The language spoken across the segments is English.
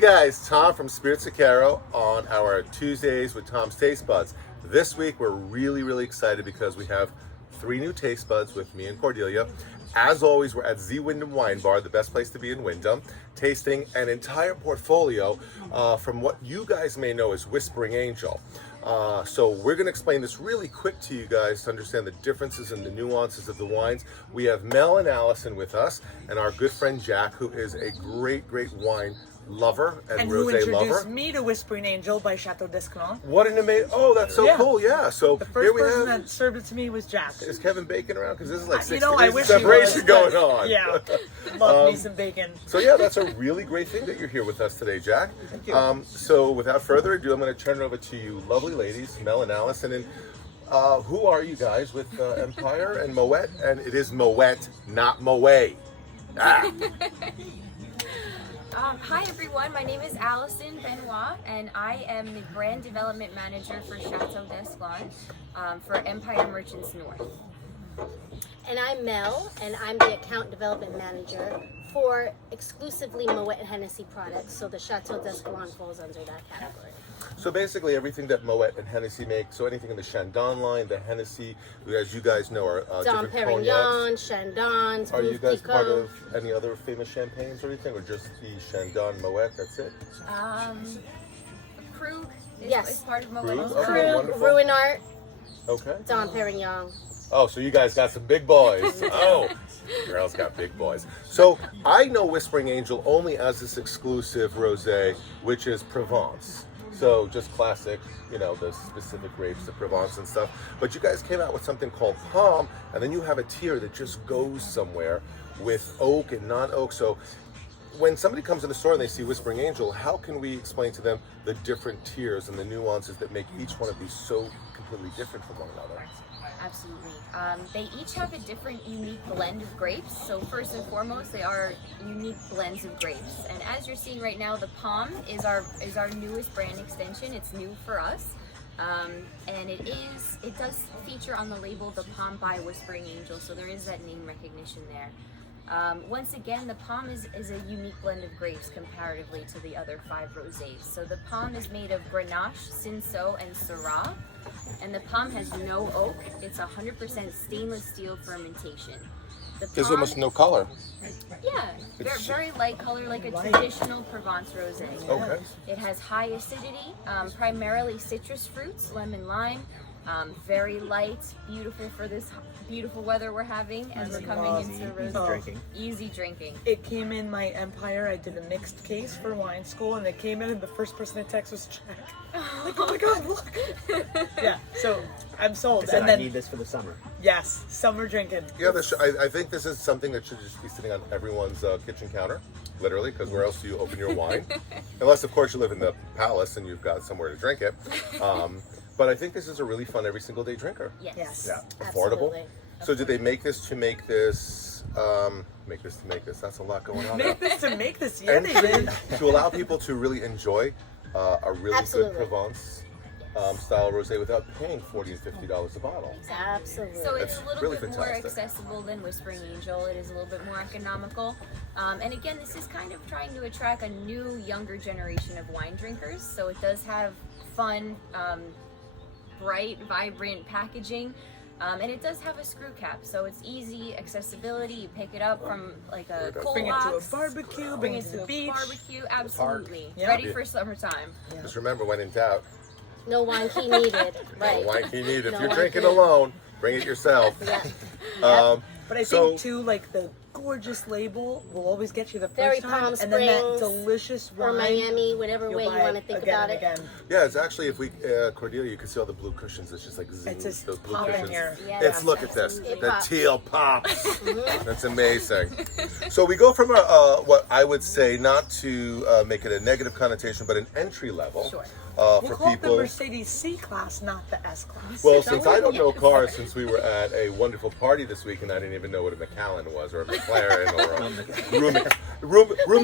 guys, Tom from Spirits of Cairo on our Tuesdays with Tom's Taste Buds. This week we're really excited because we have 3 new taste buds with me and Cordelia. As always, we're at Z Wyndham Wine Bar, the best place to be in Wyndham, tasting an entire portfolio from what you guys may know as Whispering Angel. So we're going to explain this really quick to you guys to understand the differences and the nuances of the wines. We have Mel and Alyson with us, and our good friend Jack, who is a great wine lover and who rosé introduced lover. me to Whispering Angel by Château. What an amazing! Oh, that's so cool! Yeah. So The here first we person have. that served it to me was Jack. Is Kevin Bacon around? Because this is like 60 I days wish of he was, separation but going on. Yeah, love me some bacon. So yeah, that's a really great thing that you're here with us today, Jack. Thank you. So without further ado, I'm going to turn it over to you, lovely ladies, Mel and Alyson. And who are you guys with Empire and Moet? And it is Moet, not Moet. Ah. Hi everyone, my name is Alyson Benoit and I am the Brand Development Manager for Château for Empire Merchants North. And I'm Mel, and I'm the Account Development Manager for exclusively Moet and Hennessy products, so the Château d'Escalon falls under that category. So basically everything that Moet and Hennessy make, so anything in the Chandon line, the Hennessy, as you guys know, are Dom different Perignon, cognacs. Chandons, Are you guys part Picot. of any other famous champagnes or anything, or just the Chandon Moet, that's it? Krug Yes. is part of Moet. Krug, as okay. well. wonderful. Ruinart, Okay. Dom Perignon. Oh, so you guys got some big boys. Oh, girls got big boys. So I know Whispering Angel only as this exclusive rosé, which is Provence. So just classic, you know, the specific grapes of Provence and stuff. But you guys came out with something called Palm, and then you have a tier that just goes somewhere with oak and non-oak. So when somebody comes in the store and they see Whispering Angel, how can we explain to them the different tiers and the nuances that make each one of these so completely different from one another? Absolutely. They each have a different unique blend of grapes. So first and foremost, they are unique blends of grapes. And as you're seeing right now, the Palm is our newest brand extension. It's new for us. And it does feature on the label the Palm by Whispering Angel. So there is that name recognition there. Once again, the Palm is a unique blend of grapes comparatively to the other 5 rosés. So the Palm is made of Grenache, Cinsault, and Syrah. And the Palm has no oak. It's 100% stainless steel fermentation. There's almost no color. Yeah, It's- very light color, like a traditional Provence rosé. Okay. It has high acidity, primarily citrus fruits, lemon, lime. Very light, beautiful for this beautiful weather we're having as we're coming into rosé. Easy drinking. It came in my Empire. I did a mixed case for wine school, and it came in, and the first person to text was Jack. Like, oh my god, look! Yeah, so I'm sold. And And I then need this for the summer. yes, summer drinking. Yeah, I think this is something that should just be sitting on everyone's kitchen counter, literally, because where else do you open your wine? Unless, of course, you live in the palace and you've got somewhere to drink it. But I think this is a really fun every single day drinker. Yes. Yeah, affordable. Absolutely. So did they make this to make this? That's a lot going on. Make this to make this. Yeah, they did. To allow people to really enjoy a really Absolutely. good Provence style rosé without paying $40 and $50 a bottle. Absolutely. So it's That's a little really bit more fantastic. accessible than Whispering Angel. It is a little bit more economical. And again, this is kind of trying to attract a new, younger generation of wine drinkers. So it does have fun, bright, vibrant packaging. And it does have a screw cap, so it's easy accessibility. You pick it up from like a cold Bring it to a box, barbecue, bring bring it it to to the a beach. barbecue, absolutely. Yeah. Ready for summertime. Just remember, when in doubt, No wine key needed. Right. wine key need. If No you're wine drinking key. alone, bring it yourself. Yeah. But I So- think too, like the gorgeous label will always get you the first Very time, Palm and then that Springs delicious Or wine. Miami, whatever you'll way you buy want to think again about and it. again. Yeah, it's actually, if we, Cordelia, you can see all the blue cushions. It's just like zing, It's just those blue popping cushions. here. Yes, Look at this. It The pops. teal pops. That's amazing. So we go from what I would say, not to make it a negative connotation, but an entry level Sure. We'll for call it the people. Mercedes C-Class, not the S-Class. Well, since I don't know cars, since we were at a wonderful party this week and I didn't even know what a McAllen was, or a McLaren, or a Rue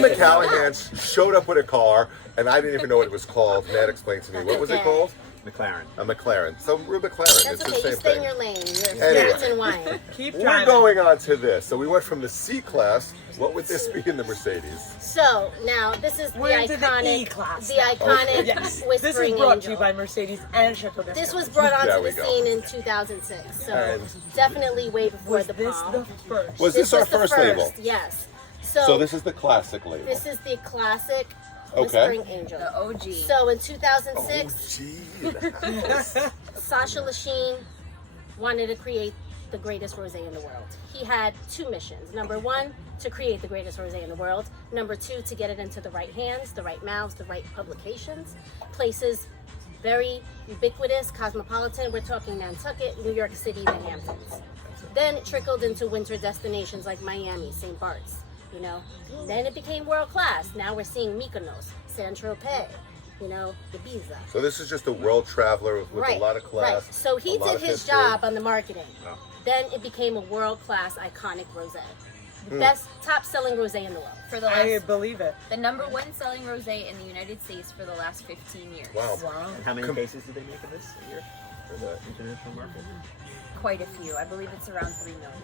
McCallahan showed up with a car, and I didn't even know what it was called. Matt explained to me. What was it Okay. called? McLaren. A McLaren. So Rue McLaren. That's It's the okay. You same stay in thing. your lane. Your Anyway. spirits and wine. Keep We're driving. going on to this. So we went from the C class What would this be in the Mercedes? So now this is We're the into the iconic, E-Class the now. iconic Yes. Whispering This is brought Angel. to you by Mercedes and Château. This was brought There onto we the go. scene in 2006, so And- definitely way before Was the this Palm. the first? Was this our was the first label? Yes. So this is the classic label. This is the classic Okay. Whispering Angel. The OG. So in Oh, 2006, gee. Sacha Lachine wanted to create the greatest rosé in the world. He had two missions. Number one, to create the greatest rosé in the world. Number two, to get it into the right hands, the right mouths, the right publications, places very ubiquitous, cosmopolitan. We're talking Nantucket, New York City, the Hamptons. Then it trickled into winter destinations like Miami, St. Bart's, you know. Then it became world class. Now we're seeing Mykonos, Saint-Tropez, you know, Ibiza. So this is just a world traveler with a lot of class. Right. So he a lot did of his history. job on the marketing. Oh. Then it became a world-class, iconic rosé. Hmm. The best, top-selling rosé in the world. For the I last, believe it. the #1 selling rosé in the United States for the last 15 years. Wow. Wow. And how many cases did they make of this a year for the international market? Quite a few. I believe it's around 3 million.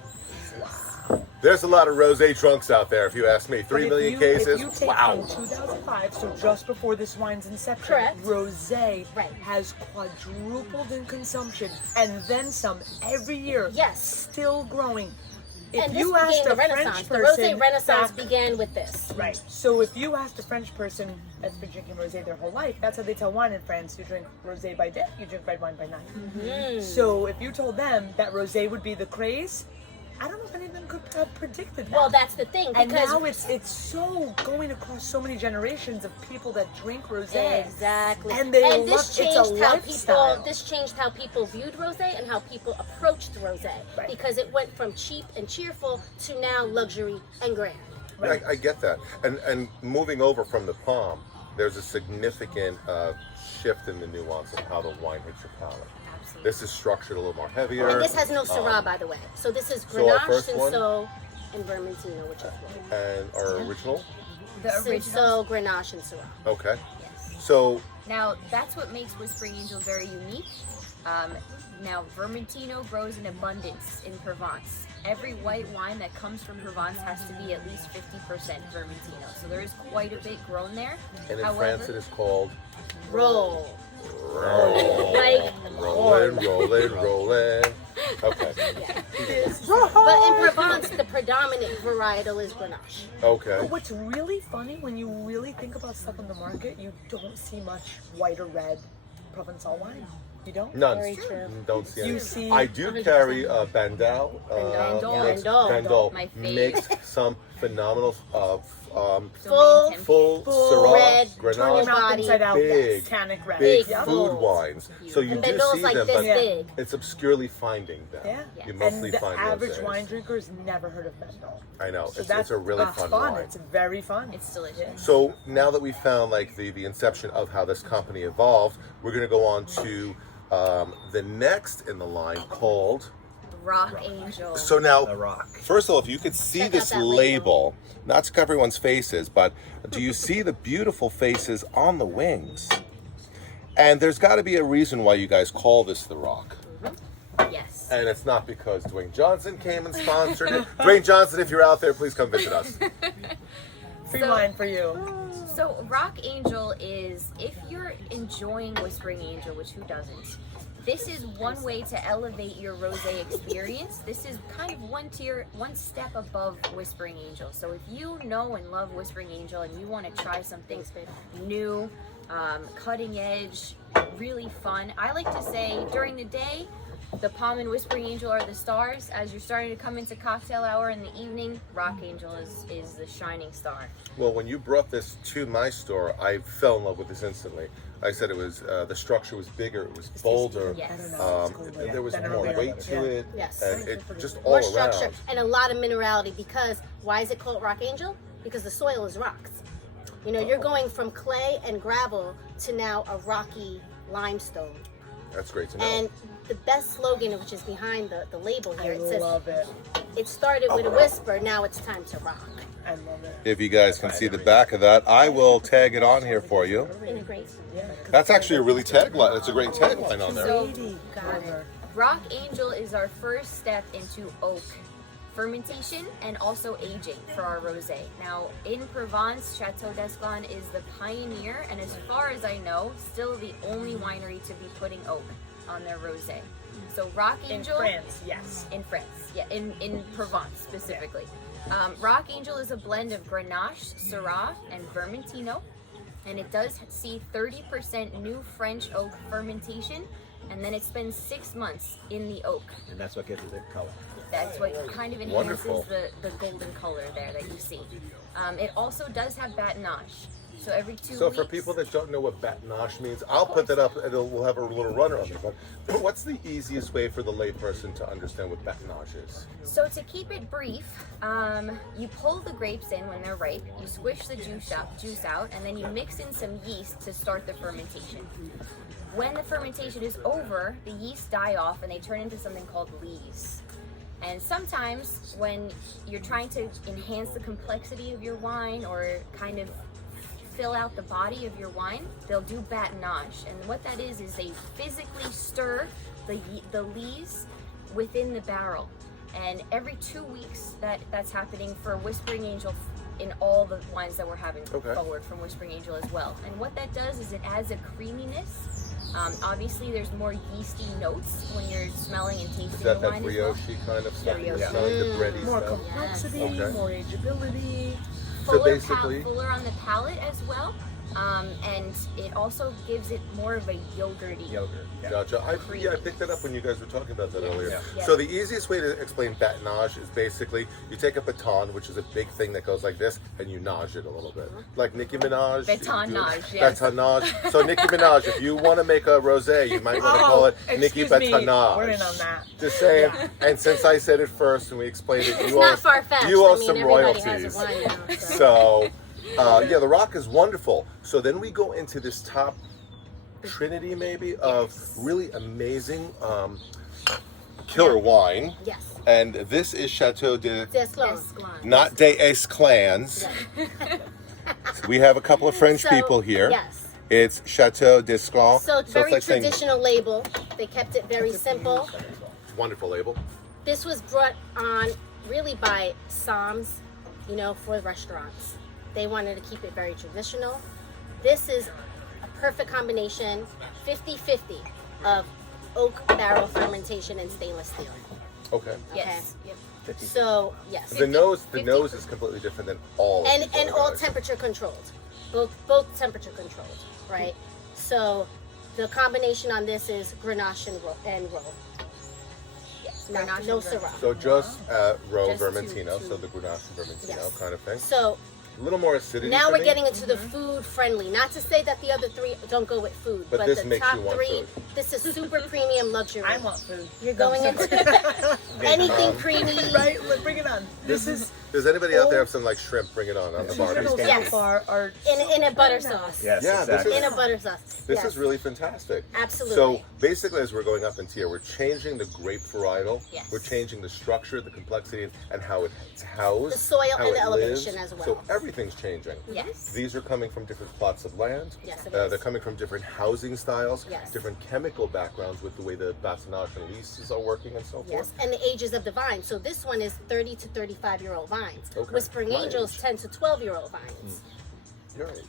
There's a lot of rosé trunks out there, if you ask me. 3 million cases. If you take Wow. from 2005, so just before this wine's inception, Correct. rosé Right. has quadrupled in consumption and then some every year. Yes. Still growing. If And this you asked began a the Renaissance. French The person, rosé Renaissance back- began with this. Right. So if you asked a French person that's been drinking rosé their whole life, that's how they tell wine in France. You drink rosé by day, you drink red wine by night. Mm. So if you told them that rosé would be the craze, I don't know if any of them could have predicted that. Well, that's the thing, and because now it's so going across so many generations of people that drink rosé. exactly, And they love this it's a changed how lifestyle. people. This changed how people viewed rosé and how people approached rosé, Right. because it went from cheap and cheerful to now luxury and grand. I get that. And moving over from the palm, there's a significant shift in the nuance of how the wine hits your palate. Absolutely. This is structured a little more heavier. And this has no Syrah, by the way. So this is So our Grenache, first one? Cinsault, and Vermentino, which is good. And our original. The original. Cinsault, Grenache, and Syrah. Okay. Yes. So Now, that's what makes Whispering Angel very unique. Now, Vermentino grows in abundance in Provence. Every white wine that comes from Provence has to be at least 50% Vermentino. So there is quite a bit grown there. and in However, France it is called Roll. roll. Like, Rolling. Okay. but in Provence, the predominant varietal is Grenache. Okay. But what's really funny when you really think about stuff on the market, you don't see much white or red Provençal wine. You don't? None. Very true. Don't see any. You see- I do carry Bandal. Bandol. My makes favorite. some phenomenal Full, full Full red, Syrah, Turn your Grenache, mouth body. inside out. Big, Tannic red. big Big food bold. wines. So you And do Bandol's see like them, this but big. it's obscurely finding them. Yeah. You mostly And the find average rosés. wine drinker has never heard of Bandol. I know. So It's a really that's fun wine. It's very fun. It's delicious. So now that we found like the inception of how this company evolved, we're going to go on to the next in the line called. Rock Angel. So now, The Rock. first of all, if you could see Check out this that label, label. not to cover everyone's faces, but do you see the beautiful faces on the wings? And there's got to be a reason why you guys call this the Rock. Yes. And it's not because Dwayne Johnson came and sponsored it. Dwayne Johnson, if you're out there, please come visit us. Free So- wine for you. So Rock Angel is, if you're enjoying Whispering Angel, which who doesn't, this is one way to elevate your rosé experience. This is kind of one step above Whispering Angel. So if you know and love Whispering Angel and you want to try something new, cutting edge, really fun, I like to say during the day, the Palm and Whispering Angel are the stars. As you're starting to come into cocktail hour in the evening, Rock Angel is the shining star. Well, when you brought this to my store, I fell in love with this instantly. I said it was, the structure was bigger, it was bolder. Yes. I don't know. It's cool, but There was then more it'll be weight better. to Yeah. it. Yes. And it just all More around. structure and a lot of minerality, because why is it called Rock Angel? Because the soil is rocks. You know, you're going from clay and gravel to now a rocky limestone. That's great to know. And the best slogan, which is behind the label here, I it says, love it. it started with a whisper, now it's time to rock. I love it. If you guys can see the back of that, I will tag it on here for you. Integrate. Yeah, 'cause That's actually a really tagline. It's a great tagline on there. So, Lady, got love her. it. Rock Angel is our first step into oak fermentation and also aging for our rosé. Now, in Provence, Château d'Esclans is the pioneer, and as far as I know, still the only winery to be putting oak on their rosé. So Rock Angel In France, yes. in France, yeah, in Provence specifically. Rock Angel is a blend of Grenache, Syrah, and Vermentino, and it does see 30% new French oak fermentation, and then it spends 6 months in the oak. And that's what gives it the color. That's what kind of enhances Wonderful. the golden color there that you see. It also does have batonnage. So every 2 So weeks. for people that don't know what batonnage means, I'll put that up and we'll have a little runner on there. But what's the easiest way for the layperson to understand what batonnage is? So to keep it brief, you pull the grapes in when they're ripe, you squish the juice out, and then you mix in some yeast to start the fermentation. When the fermentation is over, the yeast die off and they turn into something called lees. And sometimes when you're trying to enhance the complexity of your wine or kind of fill out the body of your wine, they'll do batonnage. And what that is they physically stir the lees within the barrel. And every 2 weeks that's happening for Whispering Angel in all the wines that we're having forward from Whispering Angel as well. And what that does is it adds a creaminess. Obviously there's more yeasty notes when you're smelling and tasting Is that the wine as well. brioche kind of stuff? Brioche. Yeah. The bready More stuff? complexity, Okay. more ageability. So basically, Fuller on the palate as well. And it also gives it more of a yogurty. Yogurt. Yeah. gotcha. I picked that up when you guys were talking about that earlier. Yeah. So the easiest way to explain batonnage is basically you take a baton, which is a big thing that goes like this, and you nage it a little bit. Like Nicki Minaj. Batonnage, yes. Batonnage. So Nicki Minaj, if you want to make a rosé, you might want to call it Nicki excuse me, Batonnage. we're in on that. Just saying. And since I said it first and we explained it, It's you not owe, far-fetched. you owe I mean, some everybody royalties. has a wine now, so. So, yeah, the rock is wonderful. So then we go into this top trinity, maybe, of really amazing killer wine. Yes. And this is Château de, D'Esclans. not des Esclans. We have a couple of French So, people here. Yes. It's Château d'Esclans. So it's very like saying- traditional label. They kept it very simple. Wonderful label. This was brought on really by Psalms, for restaurants. They wanted to keep it very traditional. This is a perfect combination, 50-50 of oak barrel fermentation and stainless steel. Okay. Yes. Yep. So, yes. The nose is completely different than all. of And these and other all guys. temperature controlled. Both temperature controlled, right? So the combination on this is Grenache and Roe. Yes. Not, Grenache no and Roe. Syrah. So just Roe Just Vermentino, two. so the Grenache and Vermentino Yes. kind of thing. So A little more acidity. now for we're me. getting into the food friendly. Not to say that the other three don't go with food, But but this the makes top you want three, food. this is super premium luxury. I want food. You're going into anything creamy. Right? Bring it on. This is Does anybody out there have some like shrimp? Bring it on the these barbie. riddles so Yes. far are in a butter so sauce. Yes, Yeah, this exactly. is- In a butter sauce. This Yes. is really fantastic. Absolutely. So basically, as we're going up into here, we're changing the grape varietal. Yes. We're changing the structure, the complexity, and how it's housed. The soil how and the it elevation lives. as well. So everything's changing. Yes. These are coming from different plots of land. Yes, it They're is. coming from different housing styles, Yes. different chemical backgrounds with the way the batonnage and leases are working and so Yes, forth. and the ages of the vine. So this one is 30 to 35-year-old vines. Okay. Whispering My Angels, age. 10 to 12-year-old vines. Your age.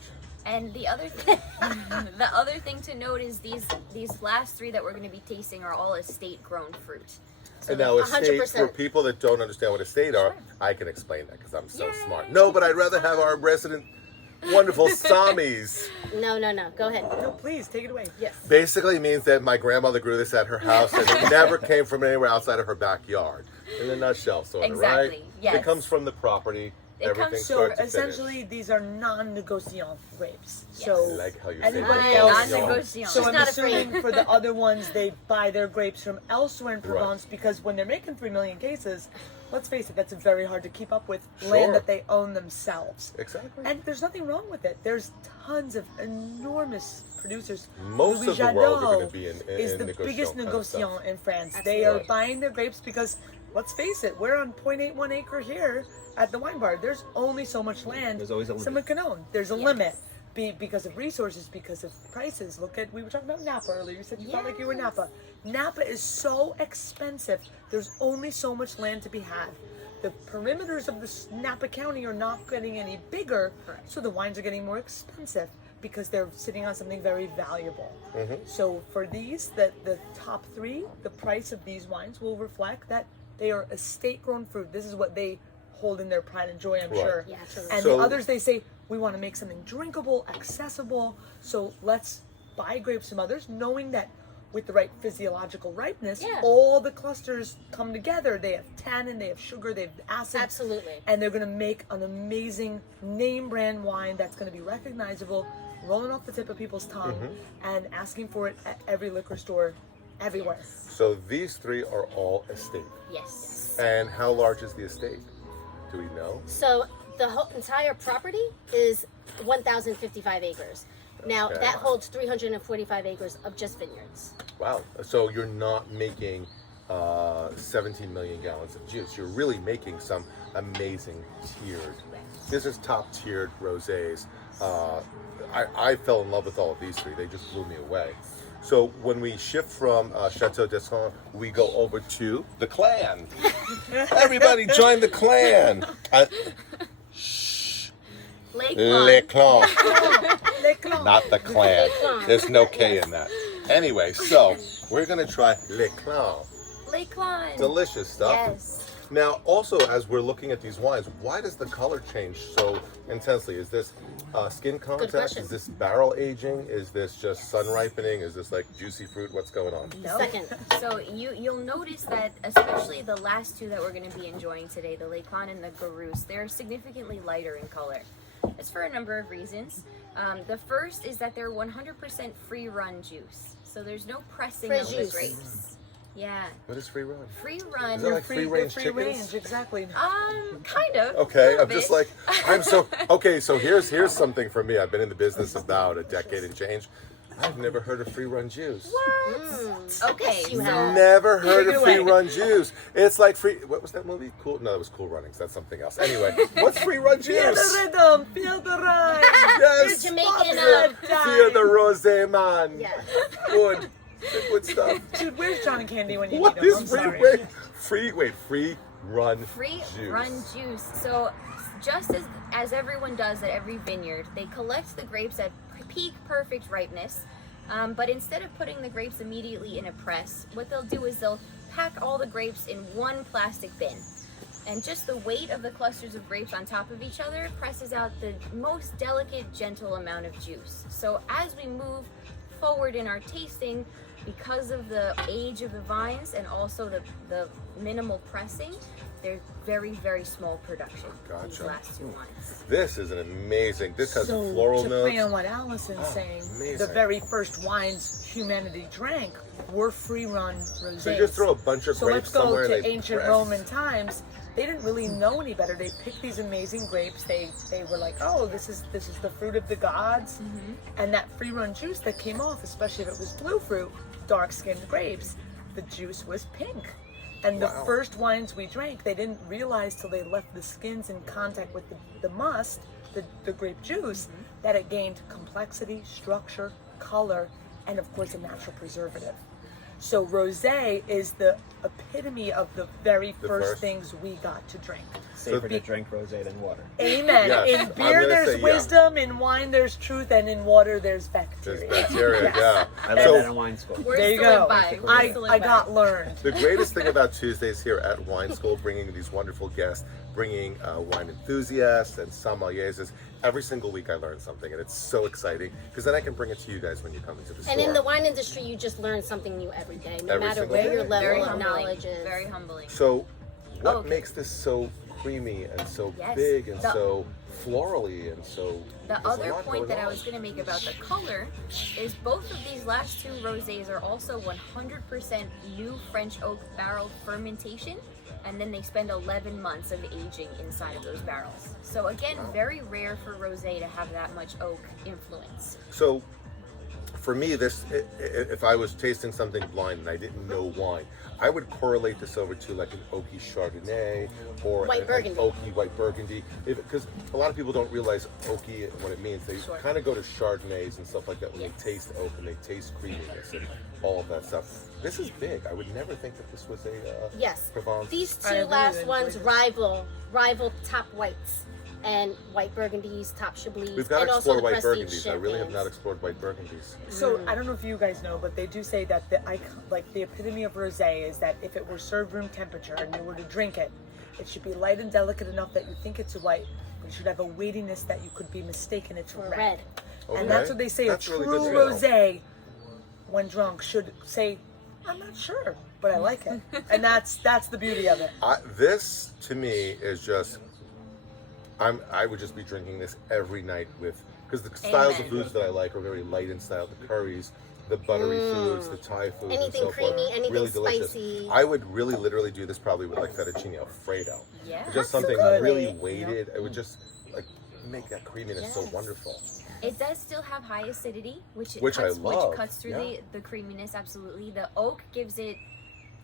And the other thing to note is these last three that we're going to be tasting are all estate grown fruit. So And now, the- estate, 100%. for people that don't understand what estate are, I can explain that because I'm so smart. No, but I'd rather have our resident wonderful Samis. No. Go ahead. no, please take it away. Yes. Basically means that my grandmother grew this at her house and it never came from anywhere outside of her backyard. In a nutshell, sort of, right? Exactly, yes. It comes from the property. It Everything comes- So starts to essentially, finish. these are non-negociant grapes. Yes. So I like how you're saying anybody Ah, else. non-negociant. So She's I'm not assuming for the other ones, they buy their grapes from elsewhere in Provence because when they're making 3 million cases, let's face it, that's very hard to keep up with Sure. land that they own themselves. Exactly. And there's nothing wrong with it. There's tons of enormous producers. Most Louis of the world are Jadot going to be in is the negociant biggest kind of negociant stuff. in France. They are Absolutely. buying their grapes because, let's face it, we're on 0.81 acre here at the wine bar. There's only so much land There's always a limit. someone can own. There's a Yes. limit because of resources, because of prices. We were talking about Napa earlier. You said you felt like you were in Napa. Napa is so expensive. There's only so much land to be had. the perimeters of the Napa County are not getting any bigger, Correct. so the wines are getting more expensive because they're sitting on something very valuable. So for these, the top three, the price of these wines will reflect that they are estate-grown fruit. This is what they hold in their pride and joy, I'm Right. sure. Yeah, absolutely. And So- the others, they say, we want to make something drinkable, accessible, so let's buy grapes from others, knowing that with the right physiological ripeness, Yeah. all the clusters come together. They have tannin, they have sugar, they have acid. Absolutely. And they're going to make an amazing name brand wine that's going to be recognizable, rolling off the tip of people's tongue, and asking for it at every liquor store, everywhere. So these three are all estate. Yes. And how large is the estate? Do we know? So the whole entire property is 1,055 acres. Now Okay. that holds 345 acres of just vineyards. Wow. So you're not making 17 million gallons of juice. You're really making some amazing tiered. This is top tiered rosés. I fell in love with all of these three. They just blew me away. So when we shift from Château d'Esson, we go over to the clan. Everybody join the clan. Lake Le Lawn. clan. Not the clan. There's no K in that. Anyway, so we're gonna try Le Clan. Lake Lawn. Delicious stuff. Yes. Now, also, as we're looking at these wines, why does the color change so intensely? Is this skin contact? question. Is this barrel aging? Is this just sun ripening? Is this like juicy fruit? What's going on? No. Second. So you'll notice that especially the last two that we're going to be enjoying today, the Lake Lawn and the Garous, they're significantly lighter in color. It's for a number of reasons. The first is that they're 100% free run juice, so there's no pressing Free of the juice. grapes. Yeah, What is free run? free run. Is that like free range free chickens? range, exactly. Kind of. Okay, little I'm just bit. like, I'm so, okay, so here's something for me. I've been in the business about a decade and change. I've never heard of free run juice. Okay, Yes, you so have. Never heard Take it of free away. run juice. It's like free, what was that movie? Cool, no, it was Cool Runnings. That's something else. Anyway, what's free run Feel juice? the rhythm, feel the rhyme. Yes. Jamaican, Feel the rosé, man. Yes. Good. Good stuff. Dude, where's John and Candy when you What need them? is I'm free? sorry. Free run free juice. run juice. So just as everyone does at every vineyard, they collect the grapes at peak perfect ripeness. But instead of putting the grapes immediately in a press, what they'll do is they'll pack all the grapes in one plastic bin. And just the weight of the clusters of grapes on top of each other presses out the most delicate, gentle amount of juice. So as we move forward in our tasting, because of the age of the vines and also the minimal pressing, they're very, very small production. These Gotcha. last two wines. This is an amazing. This has So, floral to play on notes. what Alyson's saying, amazing. the very first wines humanity drank were free-run rosés. So you just throw a bunch of So grapes let's go somewhere. to and they ancient press. Roman times. They didn't really know any better. They picked these amazing grapes. They were like, oh, this is the fruit of the gods, and that free-run juice that came off, especially if it was blue fruit, dark-skinned grapes, the juice was pink. And the Wow. first wines we drank, they didn't realize till they left the skins in contact with the must, the grape juice, that it gained complexity, structure, color, and of course a natural preservative. So rosé is the epitome of the very The first first. things we got to drink. Safer to drink rosé than water. Amen. Yes, In I'm beer gonna there's say, yeah. wisdom, in wine there's truth, and in water there's There's bacteria. bacteria, Yes. yeah. I learned So- that in wine school. Words There you to go. live by. Words to live I by. got learned. The greatest thing about Tuesdays here at Wine School, bringing these wonderful guests, bringing wine enthusiasts and sommeliers, is every single week I learn something, and it's so exciting because then I can bring it to you guys when you come into the store. And in the wine industry, you just learn something new every day, no Every matter single where day. your level Very of humbling. knowledge is. Very humbling. So, what Okay. makes this so creamy and so Yes. big and The- so florally and so? The there's a other lot point going that I on. was going to make about the color is both of these last two rosés are also 100% new French oak barrel fermentation, and then they spend 11 months of aging inside of those barrels. So again, very rare for rosé to have that much oak influence. So, for me, if I was tasting something blind and I didn't know wine, I would correlate this over to like an oaky Chardonnay or White an Burgundy. oaky white Burgundy. Because a lot of people don't realize oaky what it means. They kind of go to Chardonnays and stuff like that when they taste oak and they taste creaminess and all of that stuff. This is big. I would never think that this was a Yes. Provence. These I two really last enjoyed ones this. rival top whites and white burgundies, top chablis, We've got and to also explore the white prestige Burgundies. I really have champagnes. not explored white Burgundies. So I don't know if you guys know, but they do say that the epitome of rosé is that if it were served room temperature and you were to drink it, it should be light and delicate enough that you think it's white, but it should have a weightiness that you could be mistaken it's For red. red. Okay. And that's what they say. That's a really true good to know. rosé, when drunk, should say, "I'm not sure, but I like it," and that's the beauty of it. This to me is just. I would just be drinking this every night with, because the styles of Amen. foods that I like are very light in style. The curries, the buttery foods, the Thai foods, Anything and so creamy, forth. anything really delicious. spicy. I would really literally do this probably with like fettuccine Alfredo. Yeah. Just something Absolutely. really weighted. It would just like make that creaminess so Yes. wonderful. It does still have high acidity, which I love, which cuts through yeah. the creaminess. Absolutely, the oak gives it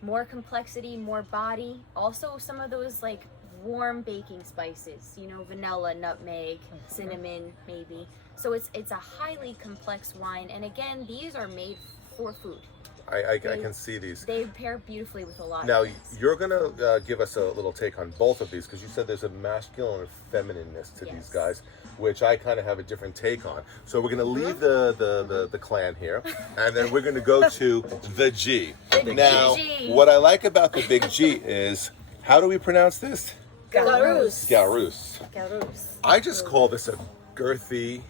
more complexity, more body. Also, some of those like warm baking spices, vanilla, nutmeg, cinnamon, maybe. So it's a highly complex wine, and again, these are made for food. I can see these. They pair beautifully with a lot Now of things. you're gonna give us a little take on both of these because you said there's a masculine and feminineness to these Yes. guys, which I kind of have a different take on. So we're gonna leave the clan here, and then we're gonna go to the G. Now, G. what I like about the big G is, how do we pronounce this? Garous. Garous. Garous. I just call this a girthy,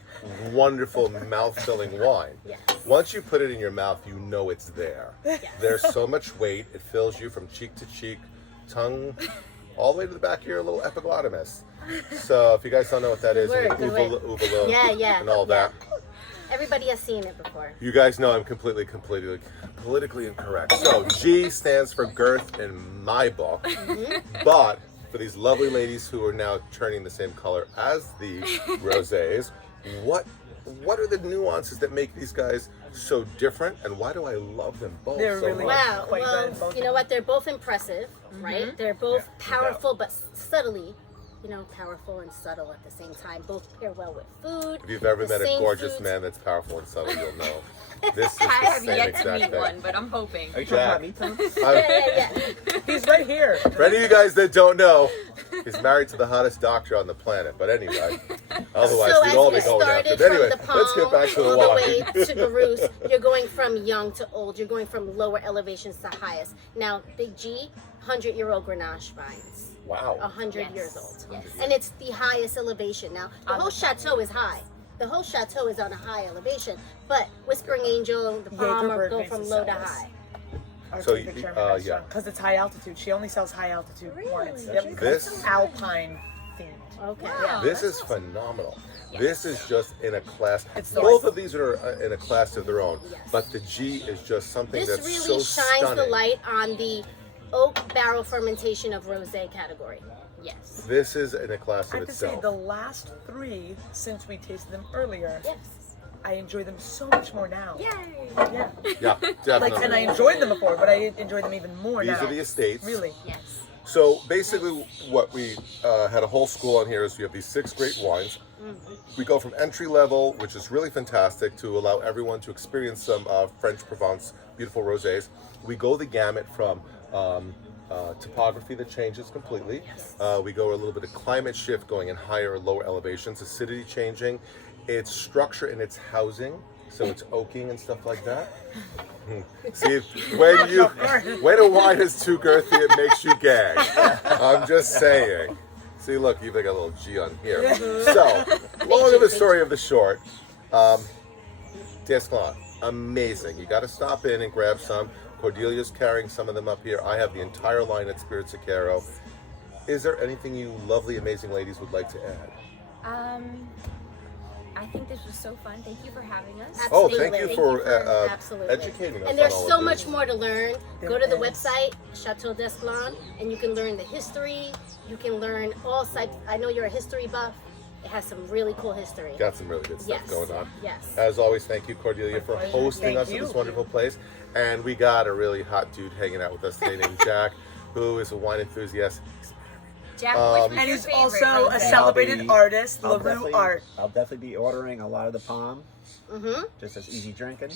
wonderful, mouth-filling wine. Yes. Once you put it in your mouth, you know it's there. There's so much weight, it fills you from cheek to cheek, tongue, all the way to the back of your little epiglottis. So if you guys don't know what that is, Good word, you good get word. uvula, Yeah, and all that. Everybody has seen it before. You guys know I'm completely politically incorrect. So G stands for girth in my book, but for these lovely ladies who are now turning the same color as the rosés, what are the nuances that make these guys so different, and why do I love them both They're so really much? Wow. Quite Well, good, both you know what? They're both impressive, right? They're both Yeah, no powerful, but subtly, powerful and subtle at the same time. Both pair well with food. If you've ever the met a same gorgeous foods. man that's powerful and subtle, you'll know. This is the I have same yet exact to meet thing. one, but I'm hoping. Are you talking Jack. about me, Tom? Yeah. He's right here. For any of you guys that don't know, he's married to the hottest doctor on the planet. But anyway, otherwise So we'd as all we be going after. started But anyway, from the palm let's get back to the all the way wine. to Garous, you're going from young to old. You're going from lower elevations to highest. Now, Big G, 100-year-old Grenache vines. Wow. 100 Yes. years old. Yes. And it's the highest elevation. Now, the On whole the Château is high. The whole Château is on a high elevation, but Whispering Angel, the Palm Jagerbird go makes from it low to sound high. Our So, temperature yeah. because it's high altitude. She only sells high altitude wines. Yep. This- Alpine themed. Okay. Wow. This is phenomenal. This is just in a class. It's the Both life. of these are in a class of their own. Yes. But the G is just something This that's really so shines stunning. the light on the oak barrel fermentation of rosé category. Yes. This is in a class I of have to say, itself. the last three, since we tasted them earlier, Yes. I enjoy them so much more now. Yay. Yeah. Yeah, definitely. Like, and I enjoyed them before, but I enjoy them even more These now. are the estates. Really. Yes. So basically, what we had a whole school on here is you have these 6 great wines. We go from entry level, which is really fantastic, to allow everyone to experience some French Provence, beautiful rosés. We go the gamut from topography that changes completely. We go a little bit of climate shift, going in higher or lower elevations, acidity changing, its structure and its housing. So it's oaking and stuff like that. See, when a wine is too girthy, it makes you gag. I'm just saying. See, look, you've got a little G on here. So, long of the story of the short, Desclan, amazing. You got to stop in and grab some. Cordelia's carrying some of them up here. I have the entire line at Spirits of Cairo. Is there anything you lovely, amazing ladies would like to add? I think this was so fun. Thank you for having us. Oh, Absolutely. thank you for absolutely. educating us And there's on all so of much this. more to learn. There Go to the is. website, Château d'Esclan, and you can learn the history. You can learn all sites. I know you're a history buff, It has some really cool history. Got some really good stuff Yes. going on. Yes. As always, thank you, Cordelia, for pleasure. hosting Thank us you. at this wonderful place. And we got a really hot dude hanging out with us today named Jack, who is a wine enthusiast. Jack, Um, which was And your he's favorite also a rosé? celebrated artist, I'll LaRue Art. I'll definitely be ordering a lot of the palm, Mm-hmm. just as easy drinking,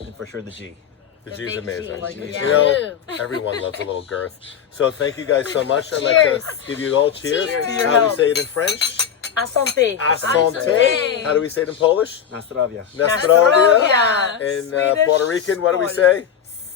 and for sure the G. The The G's big amazing. G. Like the You G. know, everyone loves a little girth. So thank you guys so much. I'd like Cheers. to give you all cheers. Cheers. To your How do we health. say it in French? Asante. Asante. How do we say it in Polish? Nastrovia. Nastrovia. In Swedish, Puerto Rican, what do we Polish. say?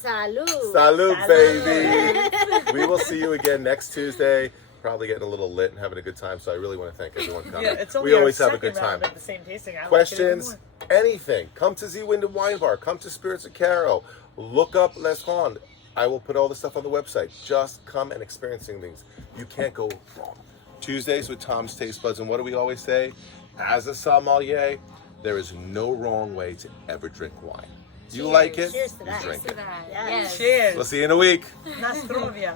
Salud. Salud, Salud. baby. We will see you again next Tuesday. Probably getting a little lit and having a good time. So I really want to thank everyone coming. Yeah, it's only We our always have a second good round time. of the same tasting. I like it Questions, even more. anything, come to Z Wyndham Wine Bar, come to Spirits of Cairo, look up Les Rondes. I will put all the stuff on the website. Just come and experiencing things. You can't go wrong. Tuesdays with Tom's Taste Buds, and what do we always say? As a sommelier, there is no wrong way to ever drink wine. You like it, Cheers to you that. drink To it. that. Yes. Yes. We'll Cheers. see you in a week. Nastrovia.